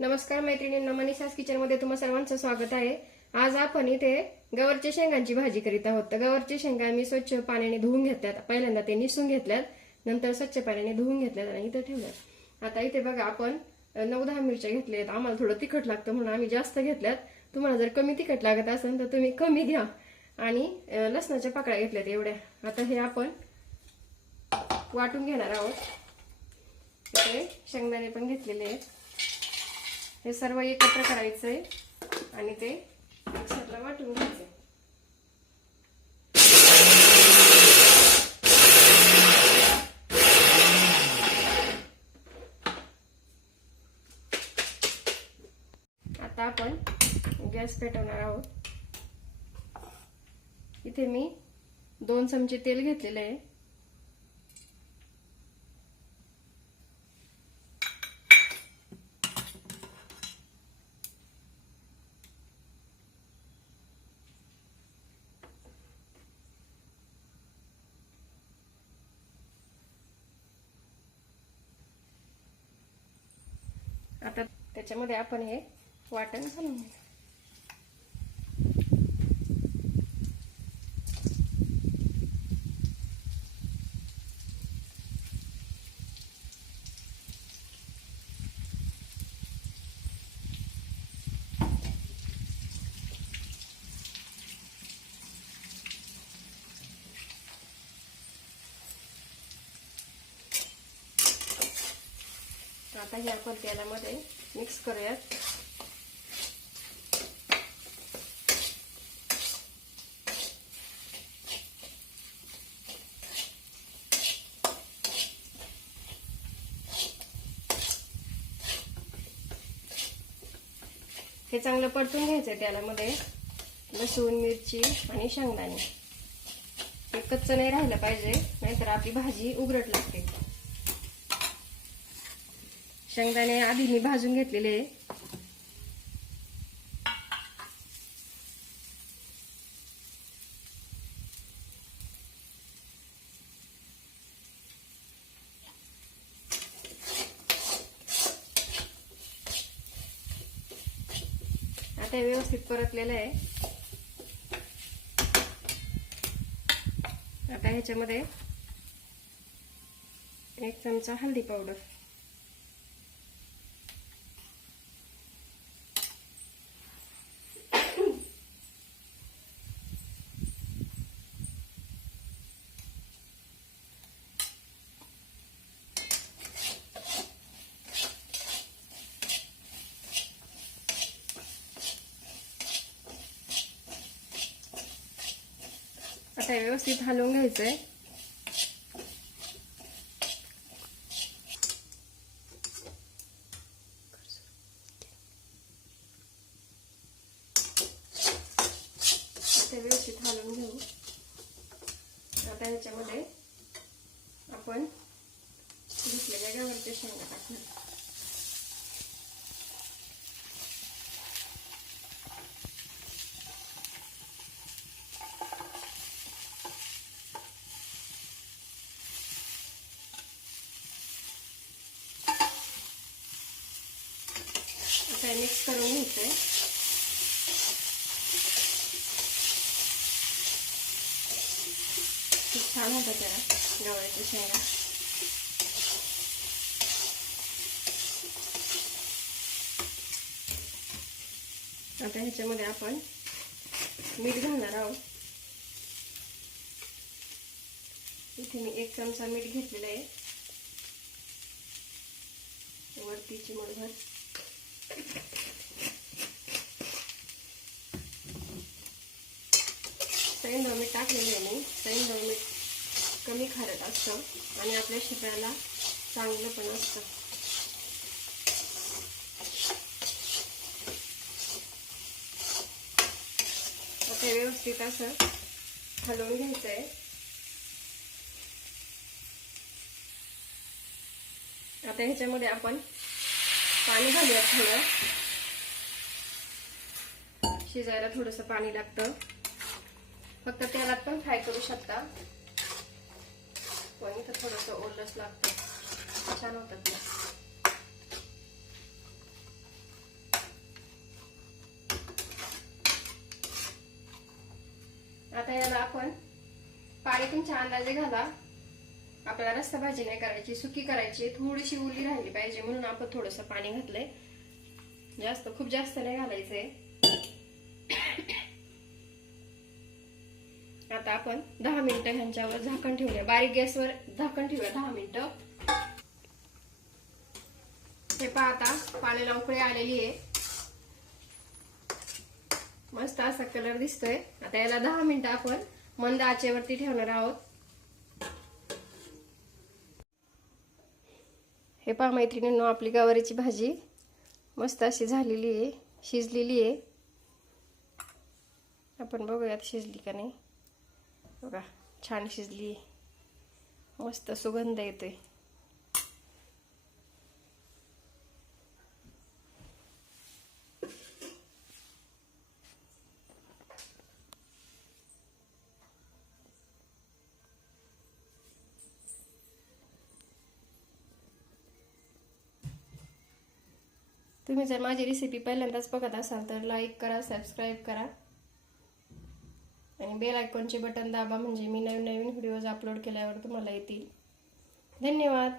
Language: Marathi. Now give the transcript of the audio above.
नमस्कार मैत्रिणींना मनीषास किचनमध्ये तुम्हा सर्वांचं स्वागत आहे. आज आपण इथे गवरच्या शेंगांची भाजी करीत आहोत. तर गवरच्या शेंगा मी स्वच्छ पाण्याने धुवून घेतल्यात. पहिल्यांदा ते निसून घेतल्यात नंतर स्वच्छ पाण्याने धुवून घेतल्यात आणि इथे ठेवल्यात. आता इथे बघा आपण नऊ दहा मिरच्या घेतल्यात. आम्हाला थोडं तिखट लागतं म्हणून आम्ही जास्त घेतल्यात. तुम्हाला जर कमी तिखट लागत असेल तर तुम्ही कमी घ्या आणि लसणाच्या पाकळ्या घेतल्यात एवढ्या. आता हे आपण वाटून घेणार आहोत. शेंगदाणे पण घेतलेले आहेत. हे सर्व एकत्र करायचंय आणि ते मिक्सरला वाटून घ्यायचंय. आता आपण गॅस पेटवणार आहोत. इथे मी दोन चमचे तेल घेतलेले आहे आता त्याच्यामध्ये आपण हे वाटण घालून घेऊ. आता हे आपण तेलामध्ये मिक्स करूयात हे चांगलं परतून त्याला मध्ये लसूण मिरची आणि शेंगदाणे. हे कच्चं नाही राहिलं पाहिजे नाहीतर आपली भाजी उघडत लागते. शेंगदाणे आधी मी भाजून घेतलेले आहे. आता व्यवस्थित परतलेलं आहे आता ह्याच्यामध्ये एक चमचा हळदी पावडर आता व्यवस्थित हलवून घ्यायचंय. आहे व्यवस्थित हलवून घेऊ. आता ह्याच्यामध्ये आपण घेतलेल्या गव्हाच्या शेंगा टाकणार आता मिक्स करून घ्यायचंय खूप छान होतं त्याला गवळ्याच्या शेंगा आता ह्याच्यामध्ये आपण मीठ घालणार आहोत. इथे मी एक चमचा मीठ घेतलेला आहे. वरती चिमडभर सैंदव मीठ टाकलेलं आहे मी. सैंदव मीठ कमी खारट असतं आणि आपल्या शरीराला चांगलं पण असतं. आता व्यवस्थित असं हलवून घ्यायचं आहे आता ह्याच्यामध्ये आपण पाणी घालूया थोडं. शिजायला थोडंसं पाणी लागतं. फक्त तेलात पण फ्राय करू शकता. पण इथं थोडंसं ओलच लागत. छान होतात आता याला आपण पाणी छान अंदाजे घाला. आपल्याला रस्ता भाजी नाही करायची सुकी करायची. थोडीशी ओली राहिली पाहिजे म्हणून आपण थोडस पाणी घातलंय. जास्त खूप जास्त नाही घालायचंय. आता आपण दहा मिनिटं ह्यांच्यावर झाकण ठेवूया. बारीक गॅसवर झाकण ठेवूया दहा मिनिटं. हे पहा आता पाण्याला उकळी आलेली आहे. मस्त असा कलर दिसतोय. आता याला दहा मिनिटं आपण मंद आचेवरती ठेवणार आहोत. हे पहा मैत्रिणींनो आपली गवारीची भाजी मस्त अशी झालेली आहे शिजलेली आहे. आपण बघूयात शिजली का नाही. बघा छान शिजली. मस्त सुगंध येतोय. तुम्ही जर माझी रेसिपी पहिल्यांदाच बघत असाल तर लाईक करा सबस्क्राईब करा. आणि बेल आयकॉनचे बटन दाबा म्हणजे मी नवीन नवीन व्हिडिओज अपलोड केल्यावर तुम्हाला येतील. धन्यवाद!